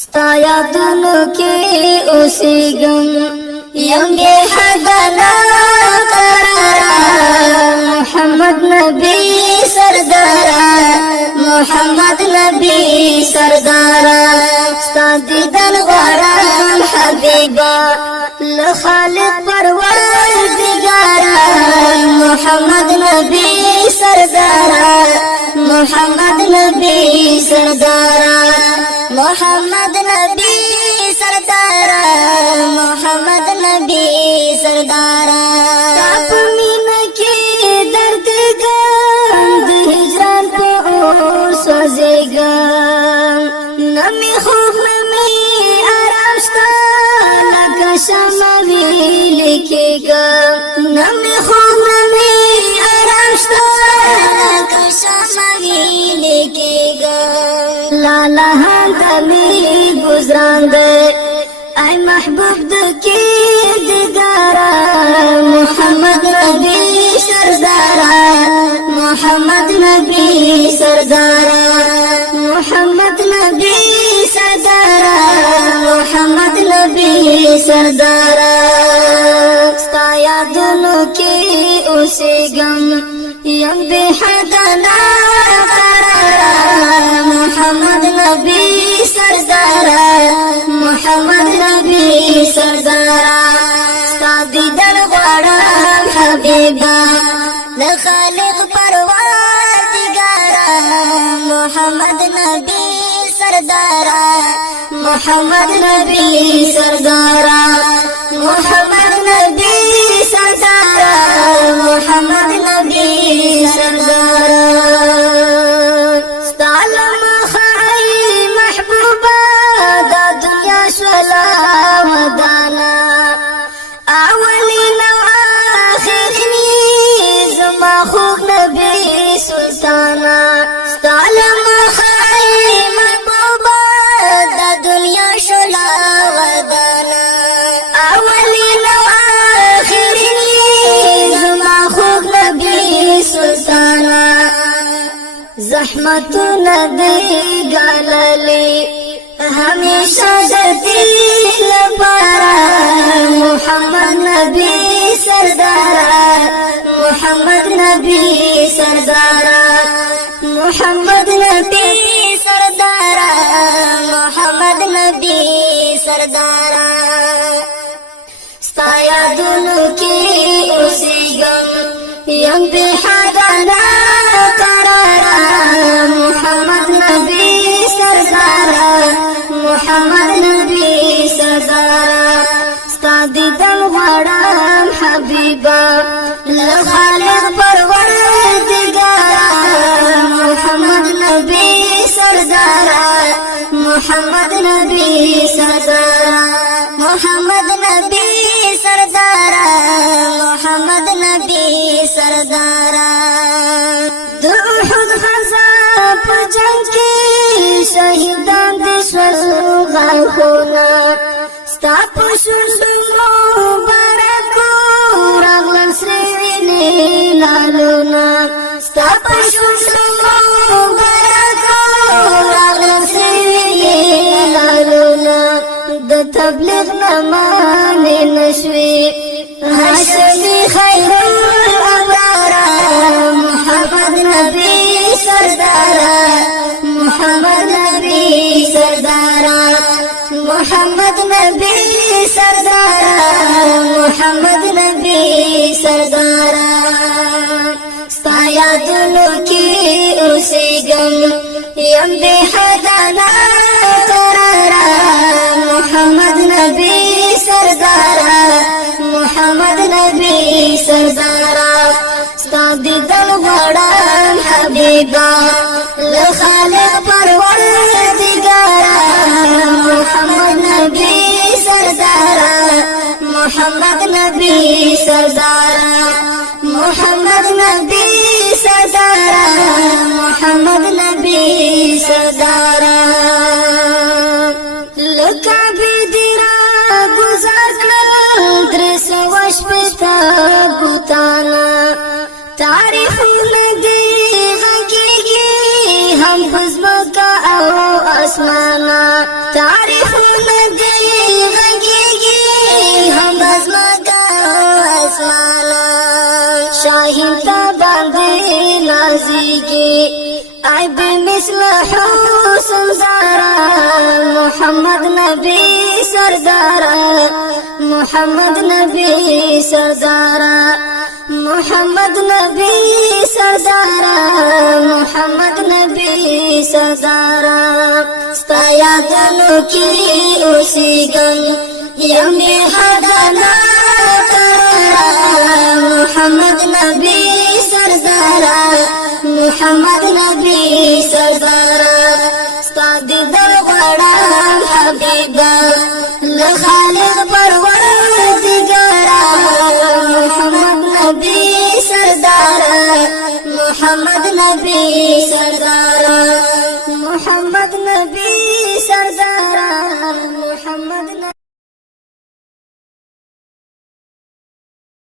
ستایا دنو کی اوسیگم یم بے حدنا قرارا محمد نبی سردارا محمد نبی سردارا ستا دیدن غرام حبیبا لخالق پروردگارا محمد نبی سردارا محمد نبی سردارا محمد نبی سردارا محمد نبی سردارا تاپ مینا کی درد گم د هجران په اور سوزیگم نمی خوب نمی آرام شتا لکه شمع ویلکیگم نمی خوب نمی آرام شتا لکه شمع ویلکیگم لالا می گزران دے اے محبوب دکی دیدارا محمد نبی سردارا محمد نبی سردارا محمد نبی سردارا محمد نبی سردارا ستا یادونو کی اوسیگم یم بے حدنا قرارا محمد نبی سردارا محمد نبی سردارا ستا دیدن غواړم حبیبا لخالق پروردگارا محمد نبی سردارا محمد نبی سردارا محمد نبی سردارا محمد نبی سردارا سلطانا ستعلم خاي محبوبا دا دنيا شلا غدانا اولين واخرين زما خوب نبي سلطانا زحمتنا دي قاللي هميشه دي لپاره محمد نبي سردارا محمد نبی سردارا محمد نبی سردارا محمد نبی سردارا ستا یادونو کی اوسیگم یم بے حدنا قرارا محمد نبی سردارا محمد نبی سردارا ستا دیدن غواړم حبیبا لخالق پروردگارا محمد نبی سردارا محمد نبی سردارا محمد نبی سردارا محمد نبی سردارا د احد غزا په جنگ کې شهیدان دي شول غاښونه ستا په شونډو مبارکو راغلل سرې لالونه ستا په شونډو مبارکو راغلل سرې لالونه د تبلیغ نه مانې نشوې هاشمي خیر الابرار محمد نبی سردارا محمد نبی سردارا محمد نبی سردارا محمد نبی سردارا ستا یادونو کی اوسیگم یم بے حدنا قرارا محمد نبی سردارا محمد نبی سردارا ستا دیدن غواړم حبیبا لخالق پروردگارا محمد نبی سردارا محمد نبی سردارا هم پزمکا او اسمانا تعریفونه دی غږیږي هم پزمکا او اسمانا شاهین تا باندې نازیږي عیب مثل حسن زارا محمد نبی سردارا محمد نبی سردارا محمد نبی سردارا محمد نبی سردارا ستا یادونو کی اوسیږم یم حدنا محمد نبی سردارا محمد نبی سردارا ستا دیدار غواړم حبیبا لخوا